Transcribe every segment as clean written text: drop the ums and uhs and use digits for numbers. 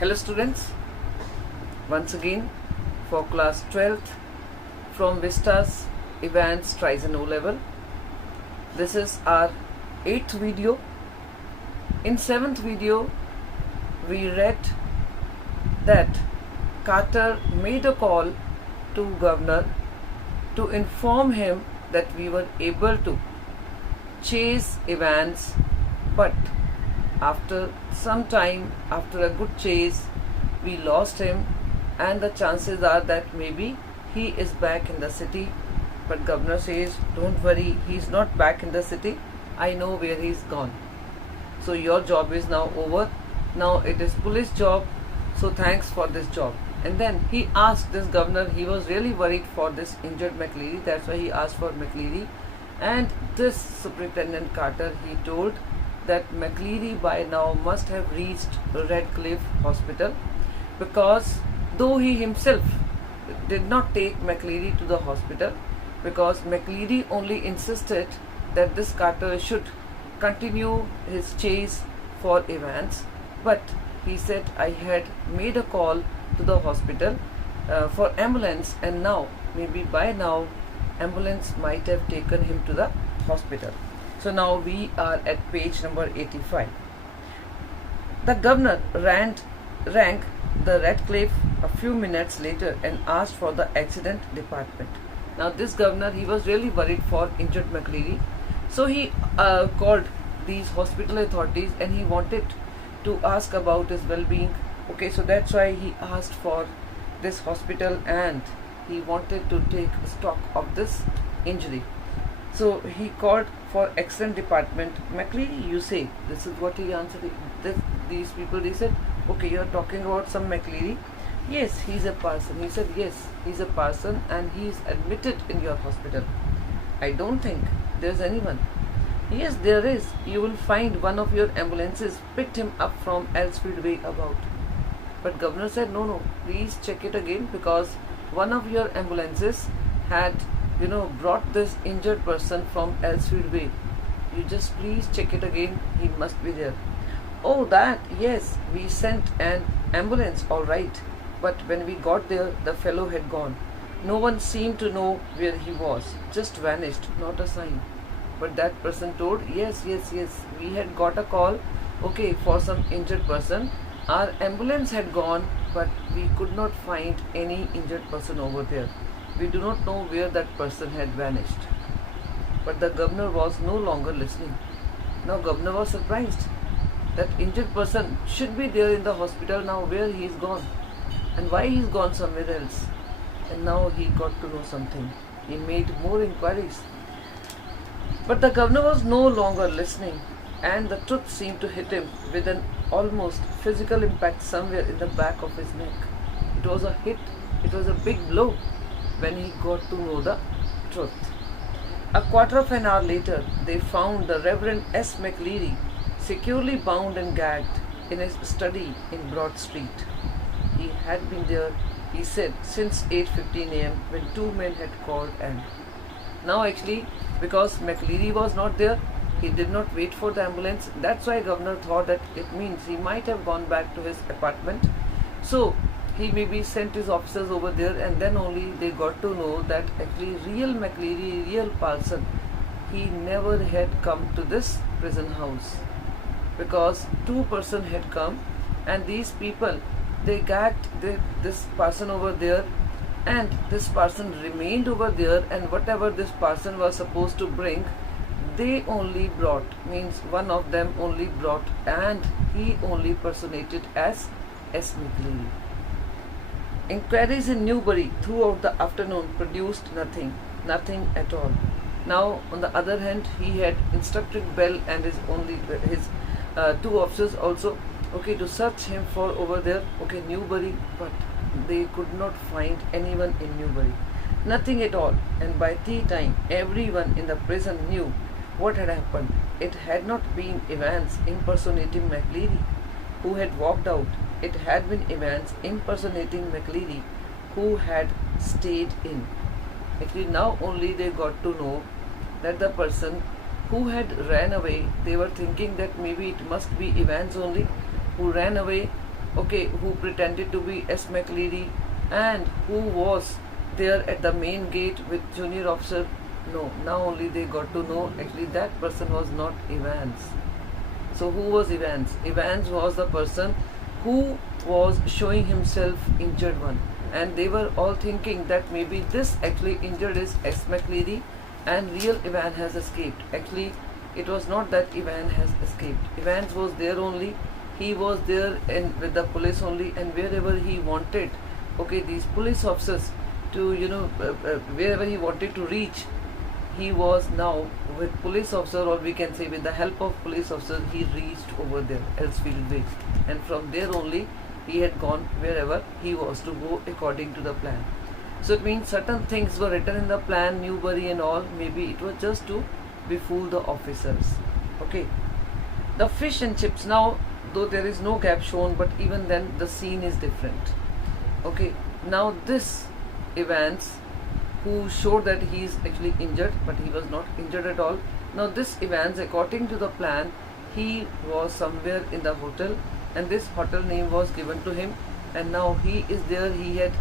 Hello students, once again for class 12th from Vistas Evans Trizen O level. This is our 8th video. In 7th video we read that Carter made a call to governor to inform him that we were able to chase Evans, but after some time, after a good chase, we lost him, and the chances are that maybe he is back in the city. But governor says, don't worry, he's not back in the city. I know where he's gone. So your job is now over. Now it is police job. So thanks for this job. And then he asked this governor, he was really worried for this injured McLeary. That's why he asked for McLeary. And this Superintendent Carter, he told that McLeary by now must have reached Redcliffe Hospital, because though he himself did not take McLeary to the hospital, because McLeary only insisted that this Carter should continue his chase for Evans, but he said, I had made a call to the hospital for ambulance, and now maybe by now ambulance might have taken him to the hospital. So now we are at page number 85. The governor rang the Redcliffe a few minutes later and asked for the accident department. Now this governor, he was really worried for injured McLeary. So he called these hospital authorities and he wanted to ask about his well-being. Okay, so that's why he asked for this hospital and he wanted to take stock of this injury. So he called for accident department. McLeary, you say? This is what he answered. These people, they said, okay, you are talking about some McLeary. Yes, he's a person. He said, yes, he's a person and he is admitted in your hospital. I don't think there's anyone. Yes, there is. You will find one of your ambulances picked him up from Elsfield Way about. But governor said, no, please check it again, because one of your ambulances had brought this injured person from Elsfield Way. You just please check it again. He must be there. Oh, that, yes, we sent an ambulance, all right. But when we got there, the fellow had gone. No one seemed to know where he was. Just vanished, not a sign. But that person told, yes, we had got a call, okay, for some injured person. Our ambulance had gone, but we could not find any injured person over there. We do not know where that person had vanished. But the governor was no longer listening. Now governor was surprised. That injured person should be there in the hospital. Now where he is gone? And why he is gone somewhere else? And now he got to know something. He made more inquiries. But the governor was no longer listening, and the truth seemed to hit him with an almost physical impact somewhere in the back of his neck. It was a hit. It was a big blow when he got to know the truth. A quarter of an hour later, they found the Reverend S. McLeary securely bound and gagged in his study in Broad Street. He had been there, he said, since 8:15 a.m. when two men had called and now actually, because McLeary was not there, he did not wait for the ambulance. That's why governor thought that it means he might have gone back to his apartment. So he maybe sent his officers over there, and then only they got to know that actually real McLeary, real person, he never had come to this prison house, because two person had come and these people, they gagged this person over there, and this person remained over there, and whatever this person was supposed to bring, they only brought, means one of them only brought, and he only personated as S. McLeary. Inquiries in Newbury throughout the afternoon produced nothing at all. Now, on the other hand, he had instructed Bell and his two officers also, okay, to search him for over there, okay, Newbury, but they could not find anyone in Newbury. Nothing at all. And by tea time, everyone in the prison knew what had happened. It had not been Evans impersonating McLeary who had walked out. It had been Evans impersonating McLeary who had stayed in. Actually, now only they got to know that the person who had ran away, they were thinking that maybe it must be Evans only who ran away, okay, who pretended to be S. McLeary and who was there at the main gate with junior officer. No, now only they got to know actually that person was not Evans. So who was Evans? Evans was the person who was showing himself injured one, and they were all thinking that maybe this actually injured is S. McLeary and real Evan has escaped. Actually, it was not that Evan has escaped. Evans was there only. He was there with the police only, and wherever he wanted, okay, these police officers to, wherever he wanted to reach, he was now with police officer, or we can say with the help of police officer, he reached over there, Elsfield Way, and from there only he had gone wherever he was to go according to the plan. So it means certain things were written in the plan, Newbury and all, maybe it was just to befool the officers. Okay, the fish and chips. Now, though there is no gap shown, but even then the scene is different. Okay, now this Evans, who showed that he is actually injured, but he was not injured at all. Now this Evans, according to the plan, he was somewhere in the hotel, and this hotel name was given to him, and now he is there. He had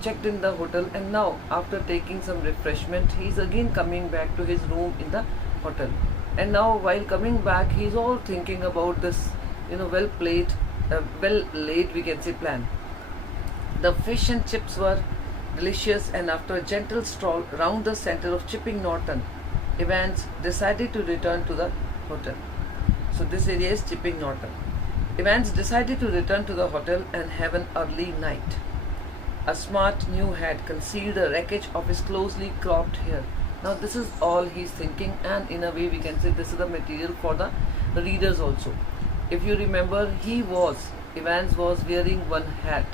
checked in the hotel, and now after taking some refreshment, he is again coming back to his room in the hotel. And now while coming back, he is all thinking about this well laid, we can say, plan. The fish and chips were delicious, and after a gentle stroll round the center of Chipping Norton, Evans decided to return to the hotel. So this area is Chipping Norton. Evans decided to return to the hotel and have an early night. A smart new hat concealed the wreckage of his closely cropped hair. Now this is all he's thinking, and in a way we can say this is the material for the readers also. If you remember, Evans was wearing one hat,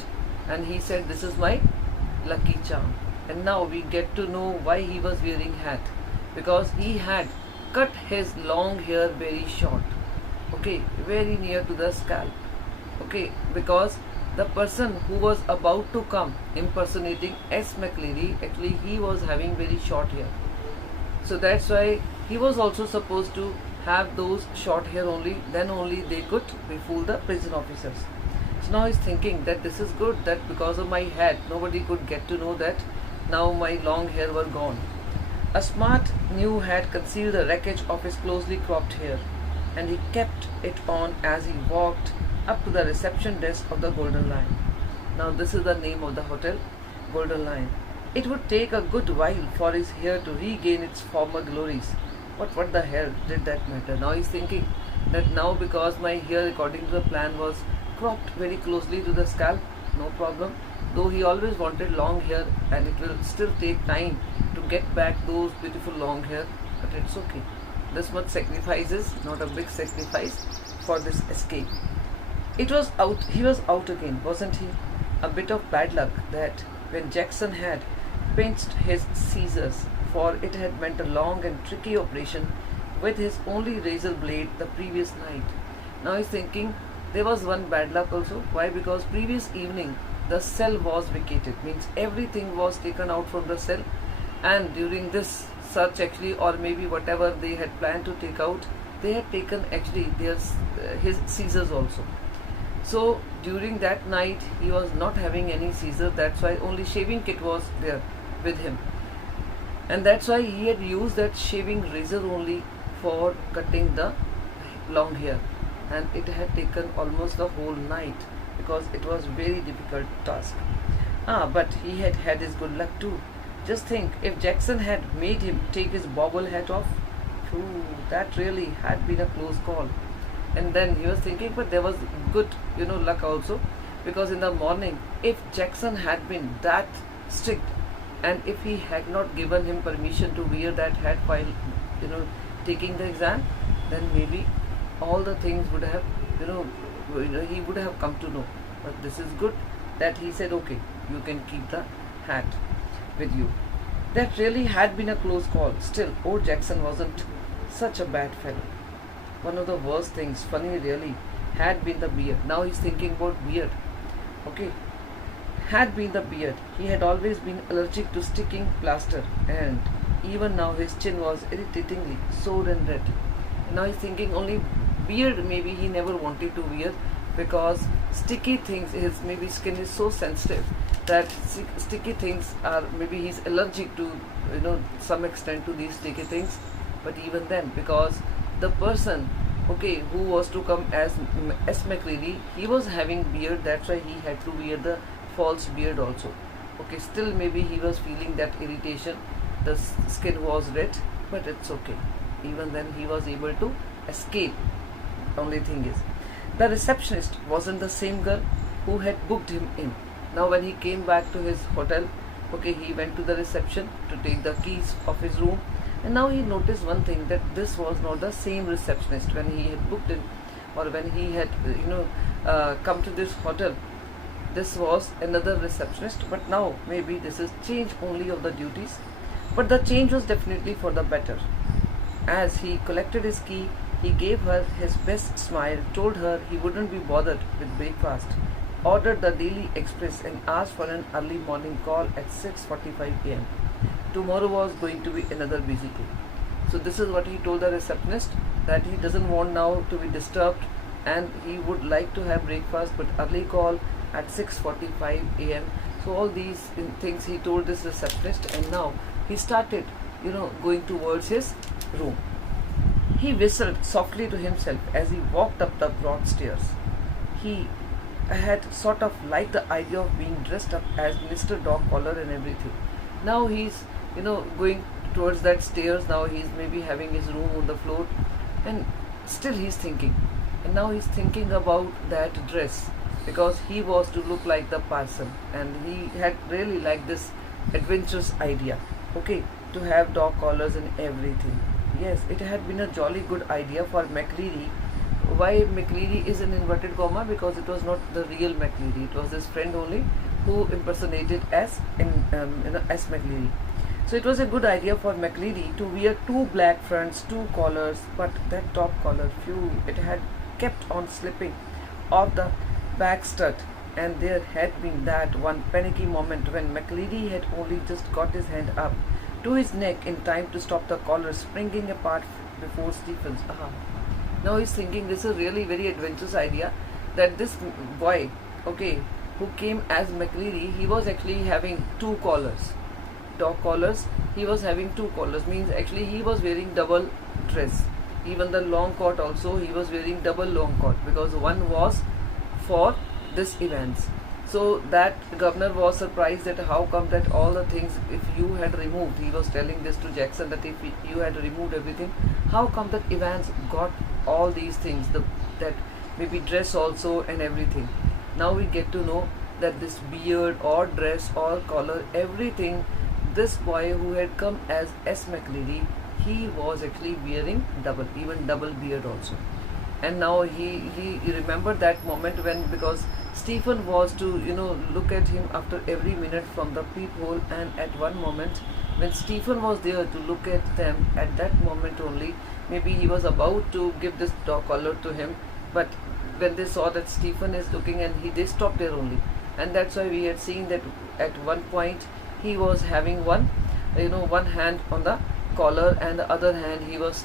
and he said, this is my lucky charm. And now we get to know why he was wearing hat, because he had cut his long hair very short, okay, very near to the scalp, okay, because the person who was about to come impersonating S. McLeary, actually he was having very short hair. So that's why he was also supposed to have those short hair only, then only they could befool the prison officers. So now he's thinking that this is good, that because of my hat nobody could get to know that now my long hair were gone. A smart new hat concealed the wreckage of his closely cropped hair, and he kept it on as he walked up to the reception desk of the Golden Lion. Now this is the name of the hotel, Golden Lion. It would take a good while for his hair to regain its former glories. But what the hell did that matter? Now he's thinking that now because my hair according to the plan was cropped very closely to the scalp, no problem. Though he always wanted long hair, and it will still take time to get back those beautiful long hair, but it's okay. This much sacrifice is not a big sacrifice for this escape. He was out again, wasn't he? A bit of bad luck that when Jackson had pinched his scissors, for it had meant a long and tricky operation with his only razor blade the previous night. Now he's thinking there was one bad luck also. Why? Because previous evening the cell was vacated, means everything was taken out from the cell, and during this search actually, or maybe whatever they had planned to take out, they had taken actually his scissors also. So during that night he was not having any scissors, that's why only shaving kit was there with him, and that's why he had used that shaving razor only for cutting the long hair, and it had taken almost the whole night because it was very difficult task. But he had had his good luck too. Just think, if Jackson had made him take his bobble hat off, that really had been a close call. And then he was thinking, but there was good luck also, because in the morning, if Jackson had been that strict, and if he had not given him permission to wear that hat while taking the exam, then maybe all the things would have he would have come to know. But this is good that he said, okay, you can keep the hat with you. That really had been a close call. Still, old Jackson wasn't such a bad fellow. One of the worst things, funny really, had been the beard. Now he's thinking about beard. Okay, had been the beard. He had always been allergic to sticking plaster, and even now his chin was irritatingly sore and red. Now he's thinking only beard maybe he never wanted to wear, because sticky things, his maybe skin is so sensitive that sticky things are, maybe he's allergic to, some extent to these sticky things. But even then, because the person, okay, who was to come as S. McCready, he was having beard, that's why he had to wear the false beard also. Okay, still maybe he was feeling that irritation, the skin was red, but it's okay. Even then he was able to escape. Only thing is, the receptionist wasn't the same girl who had booked him in. Now when he came back to his hotel, okay, he went to the reception to take the keys of his room, and now he noticed one thing, that this was not the same receptionist when he had booked in, or when he had come to this hotel. This was another receptionist, but now maybe this is change only of the duties, but the change was definitely for the better. As he collected his key, he gave her his best smile, told her he wouldn't be bothered with breakfast, ordered the Daily Express, and asked for an early morning call at 6:45 am. Tomorrow was going to be another busy day. So this is what he told the receptionist, that he doesn't want now to be disturbed and he would like to have breakfast, but early call at 6:45 am. So all these things he told this receptionist, and now he started going towards his room. He whistled softly to himself as he walked up the broad stairs. He had sort of liked the idea of being dressed up as Mr. Dog Collar and everything. Now he's going towards that stairs. Now he's maybe having his room on the floor, and still he's thinking, and now he's thinking about that dress, because he was to look like the parson, and he had really liked this adventurous idea, okay, to have dog collars and everything. Yes, it had been a jolly good idea for McCready. Why McCready is in inverted comma? Because it was not the real McCready, it was his friend only who impersonated as as McCready. So it was a good idea for McCready to wear two black fronts, two collars, but that top collar, it had kept on slipping off the back stud, and there had been that one panicky moment when McCready had only just got his hand up to his neck in time to stop the collar springing apart before Stephen's. Now he's thinking this is really very adventurous idea, that this boy, okay, who came as McCready, he was actually having two collars, dog collars. He was having two collars, means actually he was wearing double dress. Even the long coat also, he was wearing double long coat, because one was for this events. So that governor was surprised that how come that all the things, if you had removed, he was telling this to Jackson, that if you had removed everything, how come that Evans got all these things, that maybe dress also and everything. Now we get to know that this beard or dress or collar, everything, this boy who had come as S. McCready, he was actually wearing even double beard also. And now he remembered that moment when, because Stephen was to look at him after every minute from the peephole, and at one moment when Stephen was there to look at them, at that moment only, maybe he was about to give this dog collar to him, but when they saw that Stephen is looking, and they stopped there only. And that's why we had seen that at one point he was having one hand on the collar, and the other hand he was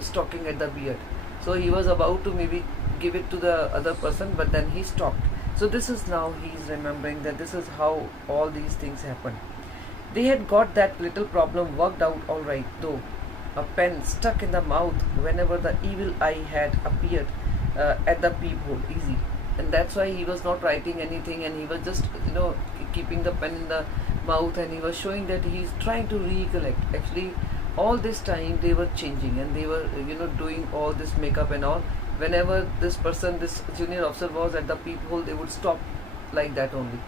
stalking at the beard. So he was about to maybe give it to the other person, but then he stopped. So this is now he is remembering that this is how all these things happened. They had got that little problem worked out all right, though. A pen stuck in the mouth whenever the evil eye had appeared at the peephole. Easy. And that's why he was not writing anything, and he was just keeping the pen in the mouth, and he was showing that he is trying to recollect. Actually, all this time they were changing, and they were doing all this makeup and all. Whenever this junior officer was at the peephole, they would stop like that only.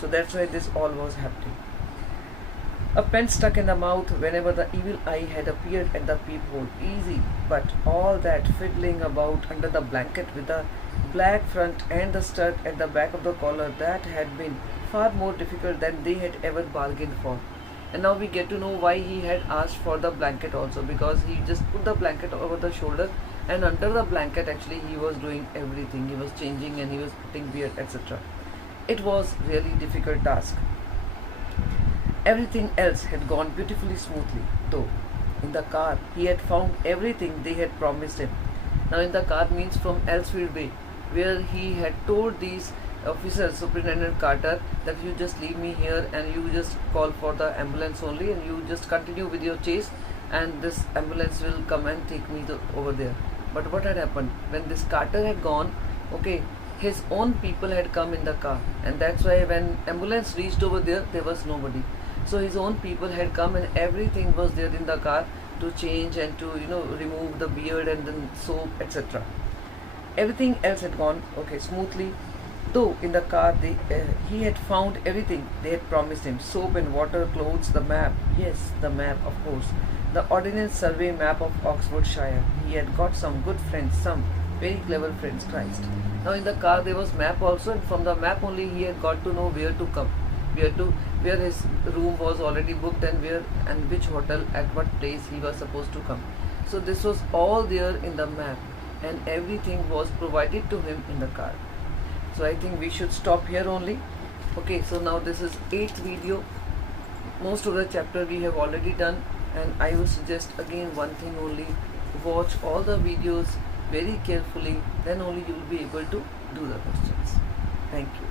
So that's why this all was happening. A pen stuck in the mouth whenever the evil eye had appeared at the peephole. Easy, but all that fiddling about under the blanket with the black front and the stud at the back of the collar, that had been far more difficult than they had ever bargained for. And now we get to know why he had asked for the blanket also, because he just put the blanket over the shoulder, and under the blanket actually he was doing everything. He was changing, and he was putting beard, etc. It was really difficult task. Everything else had gone beautifully smoothly, though. In the car, he had found everything they had promised him. Now in the car means from Elsfield Way, where he had told these officers, Superintendent Carter, that you just leave me here and you just call for the ambulance only, and you just continue with your chase, and this ambulance will come and take me over there. But what had happened when this Carter had gone? Okay, his own people had come in the car, and that's why when ambulance reached over there, there was nobody. So his own people had come, and everything was there in the car to change and to remove the beard and then soap, etc. Everything else had gone okay smoothly. Though in the car he had found everything they had promised him: soap and water, clothes, the map. Yes, the map, of course. The Ordnance Survey map of Oxfordshire. He had got some good friends, some very clever friends, Christ. Now in the car there was map also, and from the map only he had got to know where to come, where his room was already booked, and where and which hotel at what place he was supposed to come. So this was all there in the map, and everything was provided to him in the car. So I think we should stop here only. Okay, so now this is 8th video. Most of the chapter we have already done, and I would suggest again one thing only: watch all the videos very carefully, then only you will be able to do the questions. Thank you.